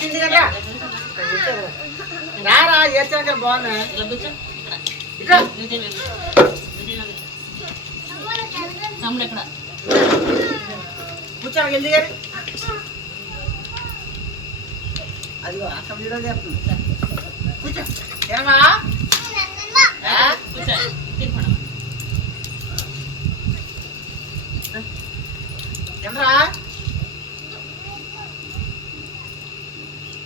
కిందికి రా రా రా ఏడ్చాక బాగున్నాయి? ఇలా తమ్ముడు గారి అదిగో అక్కడ వీడియో చేస్తుంది. కూర్చో. ఏమా? కూర్చో తినపడం ఏమరా ఏ చెక్కలు తింటావా ఏ చెక్కలు తింటావా లేదా వెళ్ళిపోండి నువ్వు తీసుకోండి తిరుగుతూ ఆడుకుంటా నువ్వు ఆడుకోండి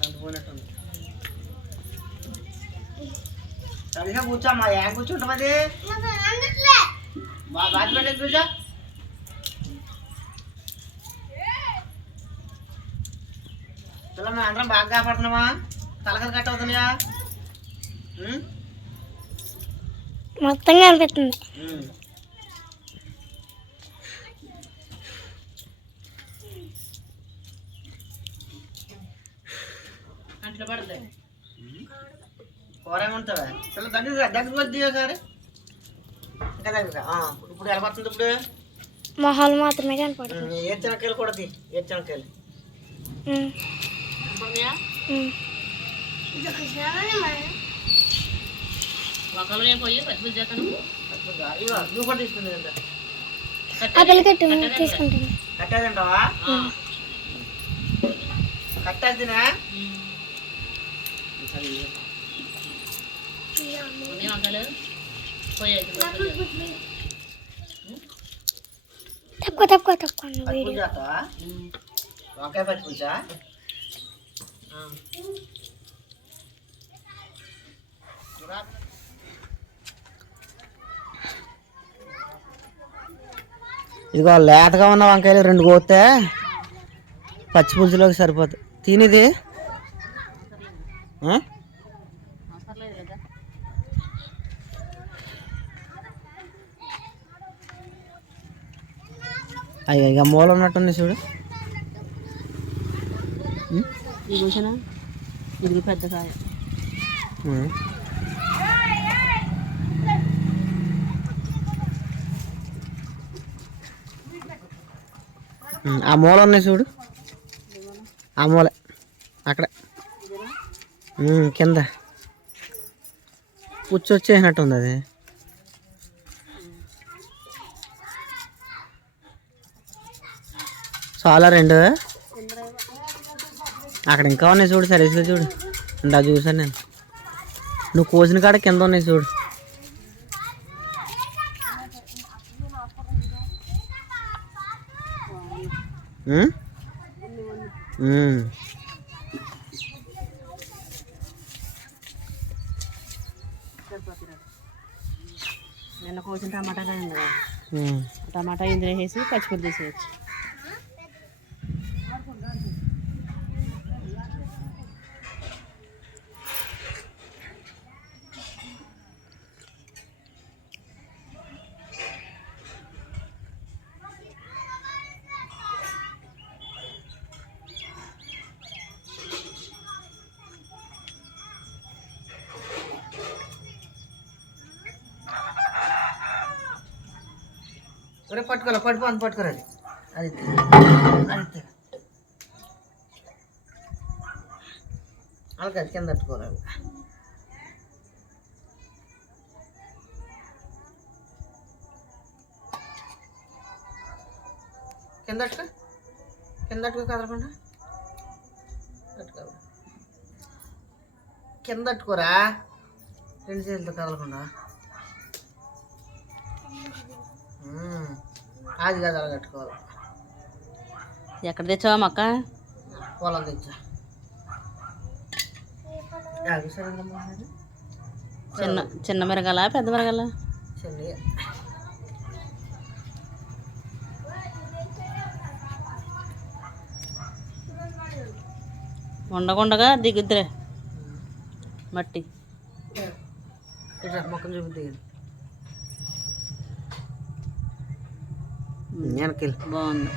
కరెంట్ పోయినట్టుంది. సరిగా కూర్చోమ్మా ఏం కూర్చుంటాం అది? బా బాధ పెట్టేది కూర్చో పిల్లలు మేము అందరం బాగా కాపాడుతున్నామా? తలకలు కట్ అవుతున్నాయా? ఉం? మొత్తం పడతాయి. పిల్ల దగ్గర ఇంకా దగ్గర ఇప్పుడు ఎలా పడుతుంది ఇప్పుడు? మొహాలు మాత్రమే కనపడుతుంది ఏ చెనక్కాయలు ఏ. ఒకళ్ళు పోయి చేస్తాను. ఇదిగో, నువ్వు కూడా తీసుకుంది కదా. కట్టేదంటావా? కట్టేదినా తక్కువ తక్కువ తక్కువ వంకాయ పచ్చి పులుసా ఇదిగో లేతగా ఉన్న వంకాయలు రెండు కోస్తే పచ్చి పులుసులోకి సరిపోతుంది తినిది ఆ? అవసరం కదా అయ్యో ఇక మూల ఉన్నట్టుంది చూడు. ఇది పెద్ద కాయ. ఆ మూల ఉన్నాయి చూడు. ఆ మూల అక్కడ. కింద. పుచ్చి వచ్చేసినట్టుంది అది. చాలా రెండు. అక్కడ ఇంకా ఉన్నాయి చూడు సరిగ్గా చూడు. ఇందా చూసాను నేను. నువ్వు కోసిన కాడ కింద ఉన్నాయి చూడు. నిన్న కోసిన టమాటా. టమాటా ఇందులో వేసి పచ్చిపూడి తీసేయచ్చు ఒరే పట్టుకోలే పట్టుకో అంత పట్టుకోరాది అది. అది అది వాళ్ళకి అది కింద పట్టుకోరాదు కింద కింద పట్టుకో కదలకుండా. కింద పట్టుకోరా. రెండు చేతులతో కదలకుండా. అది కాదు అలా కట్టుకోవాలి. ఎక్కడ తెచ్చావా మొక్క? పొలం తెచ్చా. చిన్న చిన్న మిరగాల పెద్ద మిరగాల? ఉండకుండగా దిగుద్దిరే. మట్టి. మొక్కలు చూపుద్ది. వెనకెళ్ళి బాగుంది.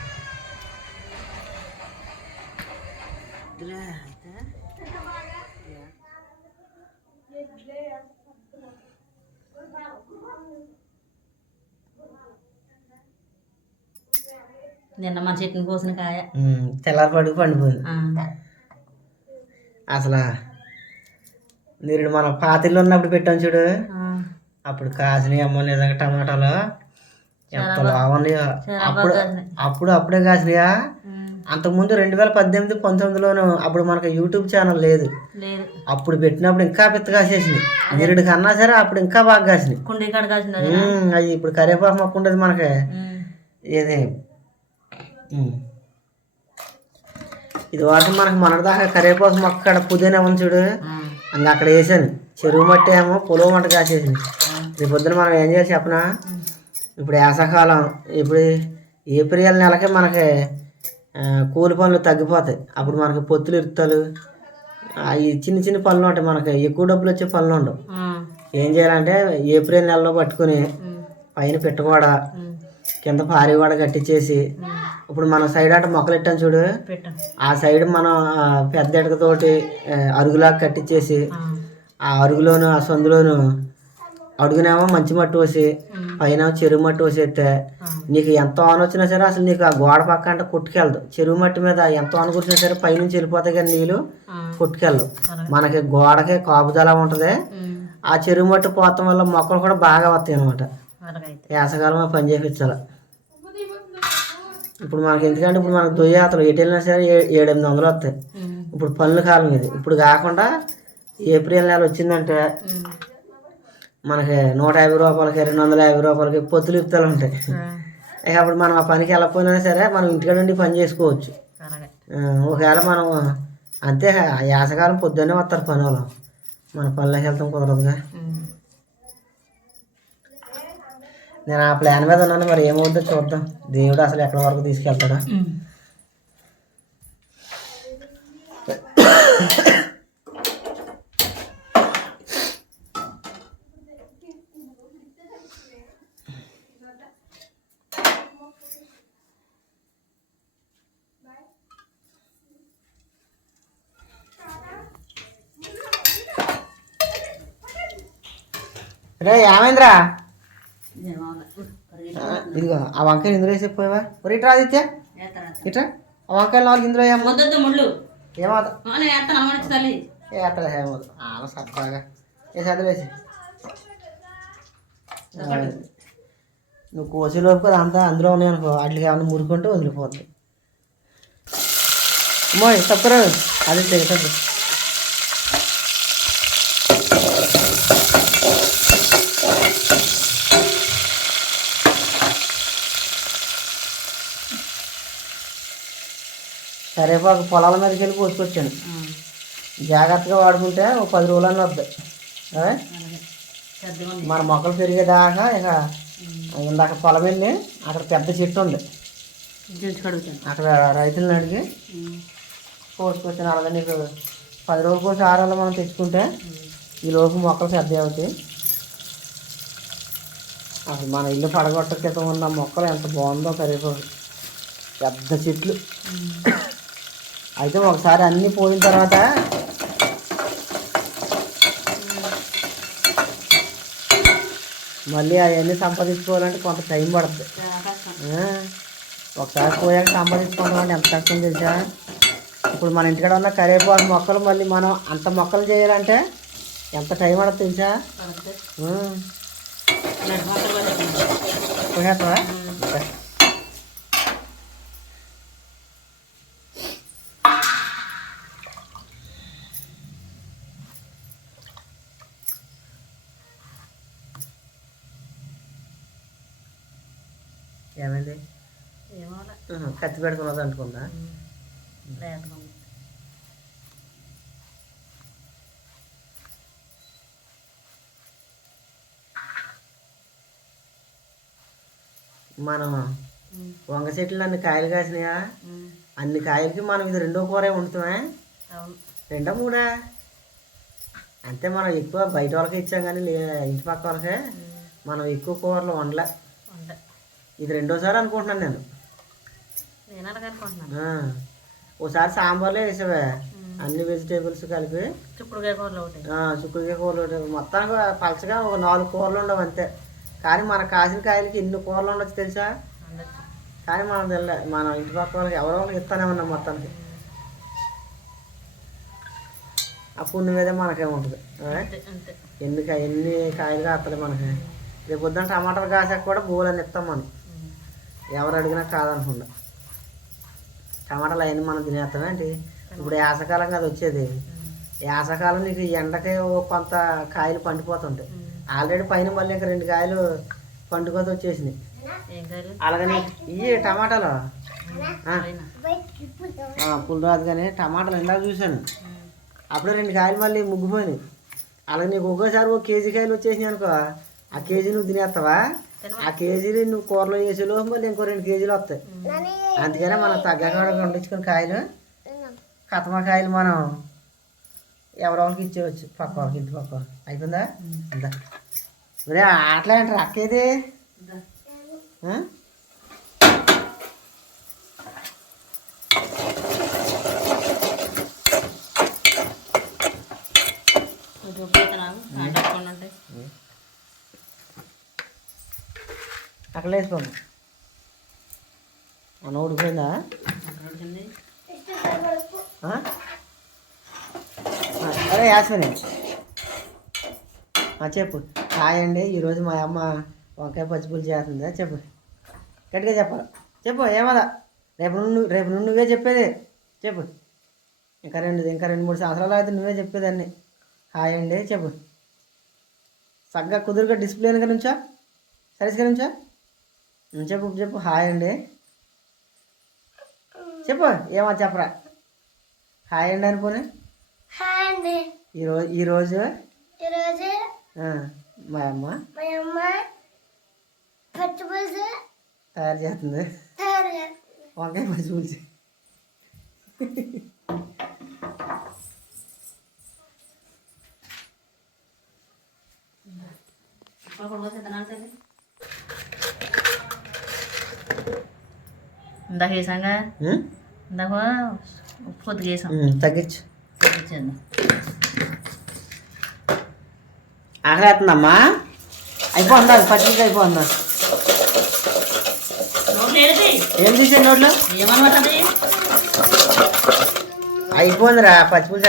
నిన్న మా చెట్టుని కోసిన కాయ. తెల్లారిపాటికి పండిపోయింది. ఆ, అసలు నిరుడు మన పాతిళ్ళు ఉన్నప్పుడు పెట్టాం చూడు. అప్పుడు కాసినాయి అమ్మ నిజంగా టమాటాలు. ఎంత బాగున్నాయో చాలా అప్పుడు. అప్పుడు అప్పుడే కాసినాయా అంతకుముందు రెండు వేల పద్దెనిమిది పంతొమ్మిదిలోను అప్పుడు మనకు యూట్యూబ్ ఛానల్ లేదు. అప్పుడు పెట్టినప్పుడు ఇంకా పెద్ద కాసేసినాయి నిరుడు కన్నా సరే అప్పుడు ఇంకా బాగా కాసినాయి అది ఇప్పుడు కరివేపాకు మొక్క ఉండదు మనకి. ఏది. ఇది వాటి మనకు మొన్నటిదాకా కరివేపాకు మొక్క కాడ పుదీనా ఉంది చూడు. అందులో అక్కడ వేసాను. చెరువు మట్టి ఏమో పొలం మట్టి కాసేసింది రేపు పొద్దున మనం ఏం చేయాలి చెప్పనా? ఇప్పుడు వేసవకాలం ఇప్పుడు ఏప్రిల్ నెలకే మనకి కూలి పనులు తగ్గిపోతాయి. అప్పుడు మనకి పొత్తులు ఇరుతాలు ఈ చిన్న చిన్న పనులు ఉంటాయి మనకి. ఎక్కువ డబ్బులు వచ్చే పనులు ఉండవు. ఏం చేయాలంటే ఏప్రిల్ నెలలో పట్టుకుని పైన పెట్టుకోడా కింద పారి కూడా కట్టించేసి ఇప్పుడు మన సైడ్ అంటే మొక్కలు పెట్టాం చూడు. ఆ సైడ్ మనం పెద్ద ఎడకతోటి ఆ, అరుగులాగా కట్టించేసి ఆ అరుగులోను ఆ సందులోను అడుగునేమో మంచి మట్టి పోసి పైన చెరువు మట్టి పోసేస్తే నీకు ఎంత ఆన్ వచ్చినా సరే అసలు నీకు ఆ గోడ పక్క అంటే కొట్టుకెళ్ళదు. చెరువు మట్టి మీద ఎంత ఆన్ కూర్చున్నా సరే పైనుంచి వెళ్ళిపోతాయి కానీ నీళ్ళు కొట్టుకెళ్ళదు. మనకి గోడకి కాపుదల ఉంటుంది. ఆ చెరువు మట్టి పోతాం వల్ల మొక్కలు కూడా బాగా వస్తాయి అనమాట ఆ పని చేయించాలి. ఇప్పుడు మనకి ఎందుకంటే ఇప్పుడు మనకు దొయ్యాతలు ఎటు వెళ్ళినా సరే ఏడెనిమిది వందలు వస్తాయి. ఇప్పుడు పనుల కాలం ఇది. ఇప్పుడు కాకుండా ఏప్రిల్ నెల వచ్చిందంటే మనకి నూట యాభై రూపాయలకి రెండు వందల యాభై రూపాయలకి పొత్తులు ఇప్తాలు ఉంటాయి. అప్పుడు మనం ఆ పనికి వెళ్ళకపోయినా సరే మనం ఇంటికాడ నుండి పని చేసుకోవచ్చు. ఒకవేళ మనం అంతే యాసకాలం పొద్దున్నే వస్తారు పని వాళ్ళు మన పనులకు వెళ్తాం కుదరదుగా. నేను ఆ ప్లాన్ మీద ఉన్నాను మరి ఏమవుతుందో చూద్దాం. దేవుడు అసలు ఎక్కడి వరకు తీసుకెళ్తాడా. రే ఏమైందిరా? ఇదిగో ఆ వంకాయలు ఇందులో వేసిపోయావా మరి ఇట్రా ఆదిత్య. ఇట్రా ఆ వంకాయలు నాలుగు ఇందులో ఏమో వద్దొద్దు ముళ్ళు. ఏమవుతా ఆ, నేను వేస్తాను అమ్మనిచ్చి తల్లి. ఏ అట్లా ఏమవుతుంది ఆమె సరదాగా. వేసి. వేసి నువ్వు కోసేలోపు కదా అంతా అందులో ఉన్నాయి అనుకో. వాటికి ఏమైనా మురుకుంటే వదిలిపోతుంది. అమ్మో తప్పరు? అది తెగదు కరివేపాకు పొలాల మీదకి వెళ్ళి కోసుకొచ్చాను. ఆ, జాగ్రత్తగా వాడుకుంటే ఒక పది రోజులన్నీ వద్దాయి ఆ? అలాగే. పెద్దగా ఉంది మన మొక్కలు పెరిగేదాకా ఇక ఇందాక పొలం వెళ్ళి అక్కడ పెద్ద చెట్టు ఉంది. అక్కడ రైతులను అడిగి కోసుకొచ్చిన. అలాగే నీకు పది రోజుల కోసం ఆరు రోజులు మనం తెచ్చుకుంటే ఈ లోపు మొక్కలు పెద్ద అవుతాయి. అసలు మన ఇల్లు పడగొట్ట క్రితం ఉన్న మొక్కలు ఎంత బాగుందో కరివేపాకు. పెద్ద చెట్లు. అయితే ఒకసారి అన్నీ పోయిన తర్వాత మళ్ళీ అవన్నీ సంపాదించుకోవాలంటే కొంత టైం పడుతుంది. ఒకసారి పోయాక సంపాదించుకుంటాం అంటే ఎంత కష్టం తెలుసా? ఇప్పుడు మన ఇంటికాడ ఉన్న కరివేపాకు మొక్కలు మళ్ళీ మనం అంత మొక్కలు చేయాలంటే ఎంత టైం పడుతుంది తెలుసా. పోయేస్తావా? ఏమైంది? కత్తి పెడుతున్నది అనుకుందా. మనం వంగ చెట్లు అన్ని కాయలు కాసినాయా? అన్ని కాయలకి మనం ఇది రెండో కూర వండుతామే? రెండో మూడా? అంతే మనం ఎక్కువ బయట వాళ్ళకి ఇచ్చాం కానీ ఇంటి పక్క వాళ్ళకే మనం ఎక్కువ కూరలు వండలే. ఇది రెండోసారి అనుకుంటున్నాను నేను. నేను అలాగనుకుంటున్నాను ఆ. ఓసారి సాంబార్లో వేసావే. అన్ని వెజిటేబుల్స్ కలిపి. చిక్కుడుకాయ కూరలు ఒకటి. ఆ, చిక్కుడుకాయ కూరలు ఉండేవి. మొత్తానికి పలచగా ఒక నాలుగు కూరలు ఉండవు అంతే. కానీ మన కాసిన కాయలకి ఎన్ని కూరలు ఉండొచ్చు తెలుసా? కానీ మనం తెల్ల మన ఇంటి పక్క వాళ్ళకి ఎవరో వాళ్ళకి ఇస్తానే ఉన్నాం మొత్తానికి. ఆ పుండు మీద ఆ? అంతే అంతే. ఎన్ని కా- ఎన్ని కాయలు కాస్తుంది మనకి. రేపు పొద్దున్న టమాటాలు కాసాక కూడా బోలని ఇస్తాం మనం. ఎవరు అడిగినా కాదనుకుండా టమాటాలు అవన్నీ మనం తినేస్తాం ఏంటి? ఇప్పుడు యాసకాలం కదా వచ్చేది. యాసకాలం నీకు ఎండకి కొంత కాయలు పండిపోతుంటాయి. ఆల్రెడీ పైన మళ్ళీ ఇంకా రెండు కాయలు పండుకోత వచ్చేసినాయి. అలాగని ఇవి టమాటాలు? పులిరాజు కానీ టమాటాలు ఇందాక చూశాను. అప్పుడే రెండు కాయలు మళ్ళీ ముగ్గిపోయినాయి. అలాగే నీకు ఒక్కోసారి ఒక కేజీ కాయలు వచ్చేసినాయి అనుకో ఆ కేజీ నువ్వు తినేస్తావా? ఆ కేజీని నువ్వు కూరలో వేసేలో మళ్ళీ ఇంకో రెండు కేజీలు వస్తాయి. అందుకనే మనం తగ్గగా వండించుకుని కాయలు కతమ కాయలు మనం ఎవరో వాళ్ళకి ఇచ్చేవచ్చు పక్క వాళ్ళకి ఇంటి పక్క వాళ్ళకి. అయిపోయిందా? అంతా అట్లా అంటారు అక్కేది ఇదా. ఆ? కొంచెం ఉప్పు వేస్తున్నాను నాటకుండా ఉంటాయి అక్కడ వేసుకోండి అన్న ఉడిపోయిందా అక్కడ అరే యాస్మిని. చెప్పు. హాయ్ అండి ఈరోజు మా అమ్మ వంకాయ పచ్చిపులు చేస్తుందా. చెప్పు. గట్టిగా చెప్పాలి. చెప్పు ఏమదా రేపు నుండి రేపు నుండి నువ్వే చెప్పేది. చెప్పు. ఇంకా రెండు ఇంకా రెండు మూడు సంవత్సరాలు అయితే నువ్వే చెప్పేదాన్ని. హాయ్ అండి చెప్పు. చక్కగా కుదురుగా డిస్ప్లే వెనక నుంచా సరిగ్గా నుంచా చెప్పు చెప్పు. హాయ్ అండి. చెప్పు ఏమో చెప్పరా. హాయ్ అండి అనుకోని. హాయ్ అండి. ఈరోజు ఈరోజు ఈరోజు ఆ, మా అమ్మ. మా అమ్మ పచ్చి పులుసు తయారు చేస్తుంది. వంకాయ పచ్చి పులుసు. ఇప్పుడు కూడా తిన్నాను ఇందాక వేసాంగా? ఇందాక కొద్దిగా వేసాం తగ్గించు పచ్చిమిర్చి నోట్లు ఏది ఏం చూసాను నోట్లో అయిపోయిందిరా పచ్చిపులుసు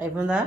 అయిపోయిందా?